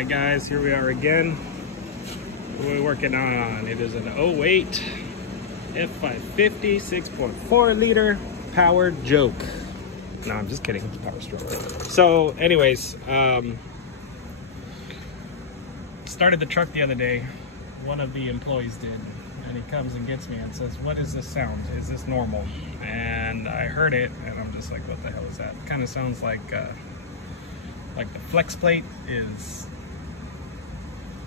Alright guys, here we are again. What are we working on? It is an 08 F550 6.4 liter powered joke. No, I'm just kidding. It's power stroke. So anyways, started the truck the other day. One of the employees did. And he comes and gets me and says, what is this sound? Is this normal? And I heard it and I'm just like, what the hell is that? It kind of sounds like the flex plate is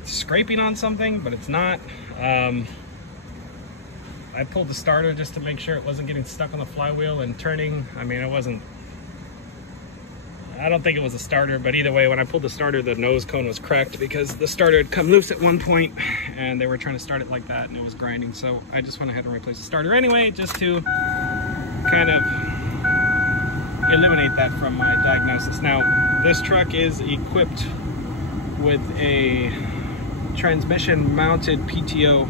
scraping on something, but it's not. I pulled the starter just to make sure it wasn't getting stuck on the flywheel and turning. I mean, I don't think it was a starter, but either way, when I pulled the starter, the nose cone was cracked because the starter had come loose at one point and they were trying to start it like that and it was grinding. So I just went ahead and replaced the starter anyway, just to kind of eliminate that from my diagnosis. Now, this truck is equipped with a transmission mounted PTO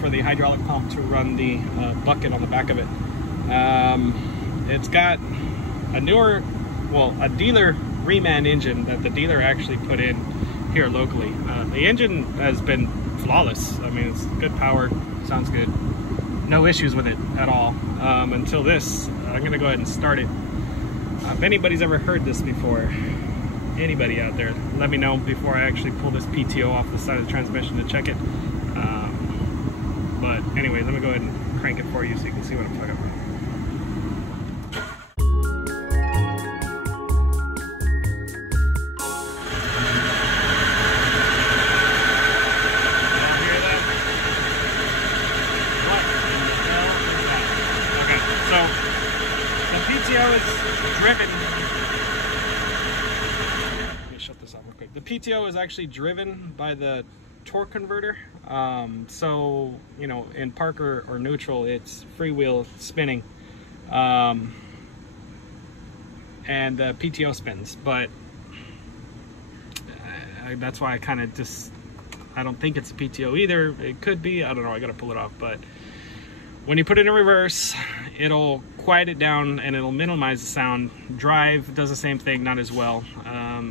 for the hydraulic pump to run the bucket on the back of it. It's got a newer, well, a dealer reman engine that the dealer actually put in here locally. The engine has been flawless. I mean, it's good power, sounds good. No issues with it at all until this. I'm gonna go ahead and start it. If anybody's ever heard this before, anybody out there, let me know before I actually pull this PTO off the side of the transmission to check it. But anyway, let me go ahead and crank it for you so you can see what I'm talking about. The PTO is actually driven by the torque converter. So, you know, in park or neutral, it's freewheel spinning. And the PTO spins, but that's why I kind of I don't think it's a PTO either. It could be, I don't know, I gotta pull it off. But when you put it in reverse, it'll quiet it down and it'll minimize the sound. Drive does the same thing, not as well.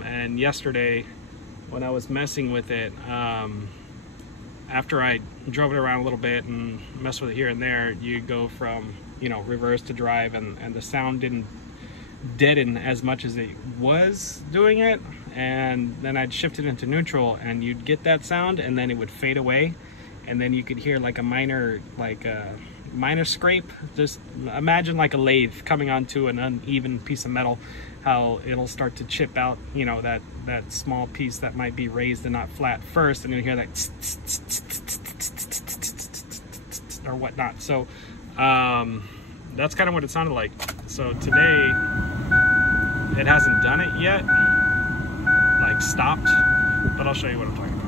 And yesterday, when I was messing with it, after I drove it around a little bit and messed with it here and there, you go from, you know, reverse to drive, and the sound didn't deaden as much as it was doing it. And then I'd shift it into neutral and you'd get that sound and then it would fade away. And then you could hear like a minor scrape. Just imagine like a lathe coming onto an uneven piece of metal, how it'll start to chip out, you know, that small piece that might be raised and not flat first, and you'll hear that or whatnot. So that's kind of what it sounded like. So today it hasn't done it yet, like stopped, but I'll show you what I'm talking about.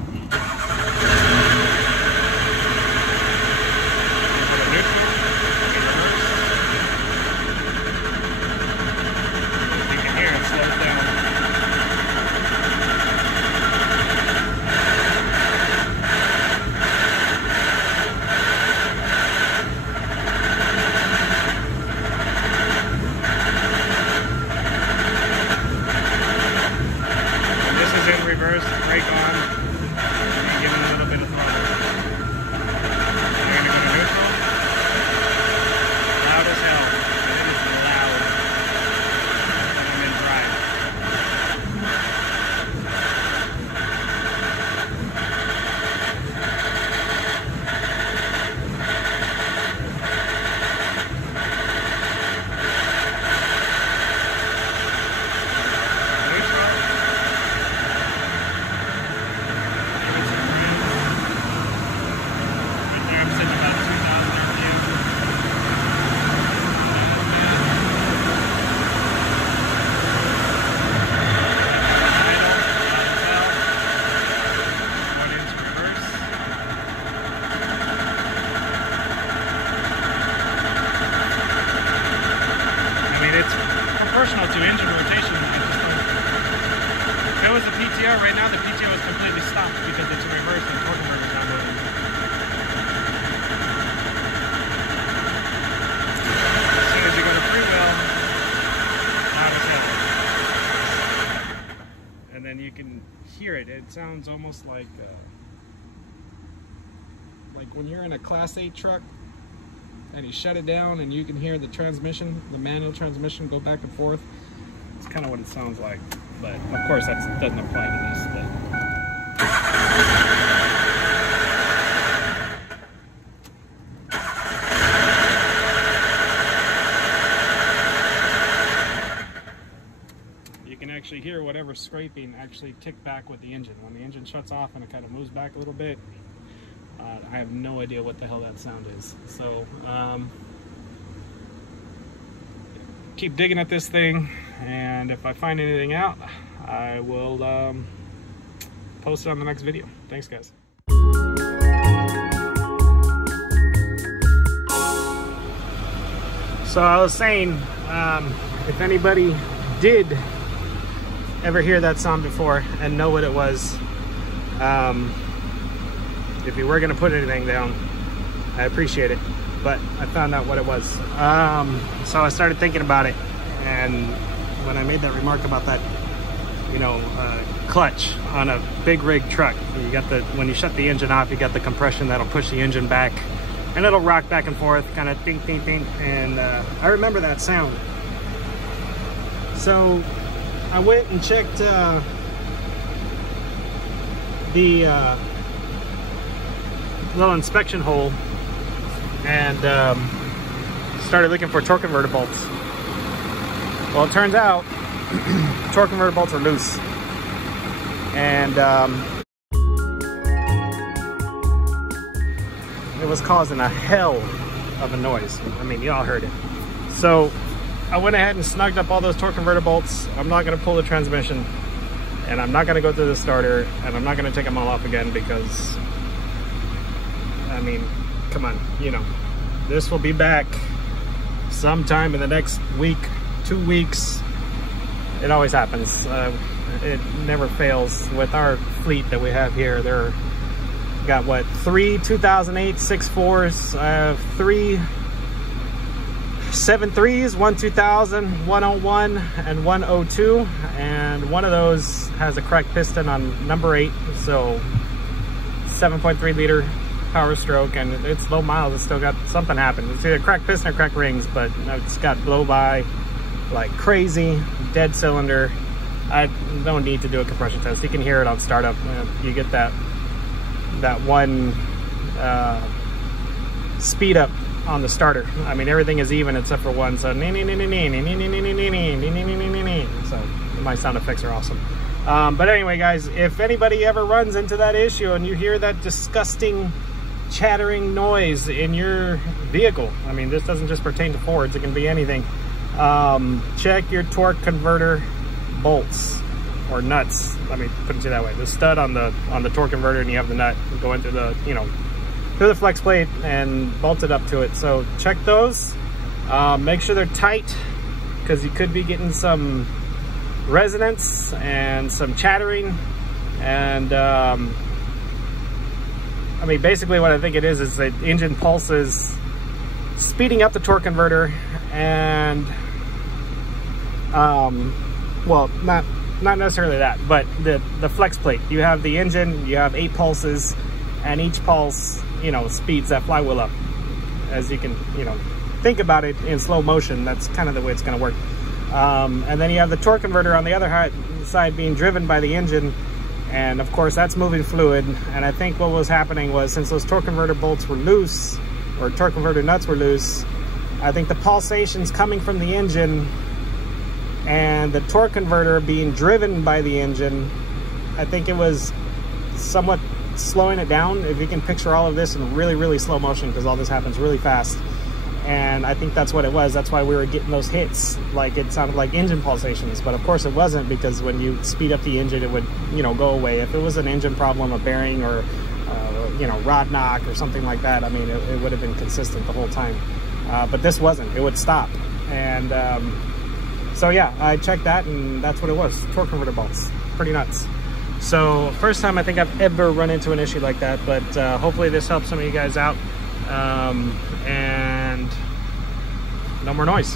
Brake on, and give it a little bit of throttle. I'm going to go to neutral. Loud as hell. It is loud. And I'm in drive. Proportional to engine rotation. If it was a PTO right now, the PTO is completely stopped because it's in reverse and torque converter is not moving. As soon as you go to freewheel, out of hill. And and then you can hear it. It sounds almost like when you're in a Class 8 truck and you shut it down and you can hear the transmission, the manual transmission, go back and forth. It's kind of what it sounds like, but of course that doesn't apply to this. You can actually hear whatever scraping actually tick back with the engine. When the engine shuts off and it kind of moves back a little bit, I have no idea what the hell that sound is. So keep digging at this thing, and if I find anything out, I will post it on the next video. Thanks, guys. So I was saying, if anybody did ever hear that sound before and know what it was, if you were gonna put anything down, I appreciate it, but I found out what it was. So I started thinking about it, and when I made that remark about that, you know, clutch on a big rig truck, you got the, when you shut the engine off, you got the compression that'll push the engine back, and it'll rock back and forth, kind of ding, ding, ding, and I remember that sound. So I went and checked the little inspection hole and started looking for torque converter bolts. Well, it turns out torque converter bolts are loose, and it was causing a hell of a noise. I mean, y'all heard it. So I went ahead and snugged up all those torque converter bolts. I'm not going to pull the transmission, and I'm not going to go through the starter, and I'm not going to take them all off again because, I mean, come on, you know, this will be back sometime in the next week, 2 weeks. It always happens. It never fails with our fleet that we have here. They're got what, 3 2008 6.4s, 3 7.3s, 1 2000, 101, and 102, and one of those has a cracked piston on number 8, so 7.3 liter power stroke, and it's low miles. It's still got something happened. It's either cracked piston or cracked rings, but it's got blow by like crazy, dead cylinder. I don't need to do a compression test. You can hear it on startup. You get that one speed up on the starter. I mean, everything is even except for one. So, so my sound effects are awesome. But anyway, guys, if anybody ever runs into that issue and you hear that disgusting chattering noise in your vehicle, I mean, this doesn't just pertain to Fords, it can be anything. Check your torque converter bolts or nuts. Let me put it to you that way. The stud on the torque converter, and you have the nut go into the, you know, through the flex plate and bolt it up to it. So check those. Make sure they're tight, because you could be getting some resonance and some chattering. And I mean, basically what I think it is the engine pulses speeding up the torque converter, and well, not necessarily that, but the flex plate. You have the engine, you have 8 pulses, and each pulse, you know, speeds that flywheel up. As you can, you know, think about it in slow motion, that's kind of the way it's going to work. And then you have the torque converter on the other side being driven by the engine, and of course that's moving fluid. And I think what was happening was, since those torque converter bolts were loose, or torque converter nuts were loose, I think the pulsations coming from the engine and the torque converter being driven by the engine, I think it was somewhat slowing it down. If you can picture all of this in really, really slow motion, because all this happens really fast. And I think that's what it was. That's why we were getting those hits. Like, it sounded like engine pulsations, but of course it wasn't, because when you speed up the engine, it would, you know, go away. If it was an engine problem, a bearing, or you know, rod knock or something like that, I mean, it would have been consistent the whole time. But this wasn't. It would stop. And so yeah, I checked that, and that's what it was. Torque converter bolts. Pretty nuts. So first time I think I've ever run into an issue like that, but hopefully this helps some of you guys out. And no more noise.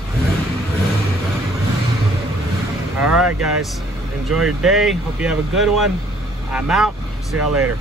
All right, guys, Enjoy your day. Hope you have a good one. I'm out. See y'all later.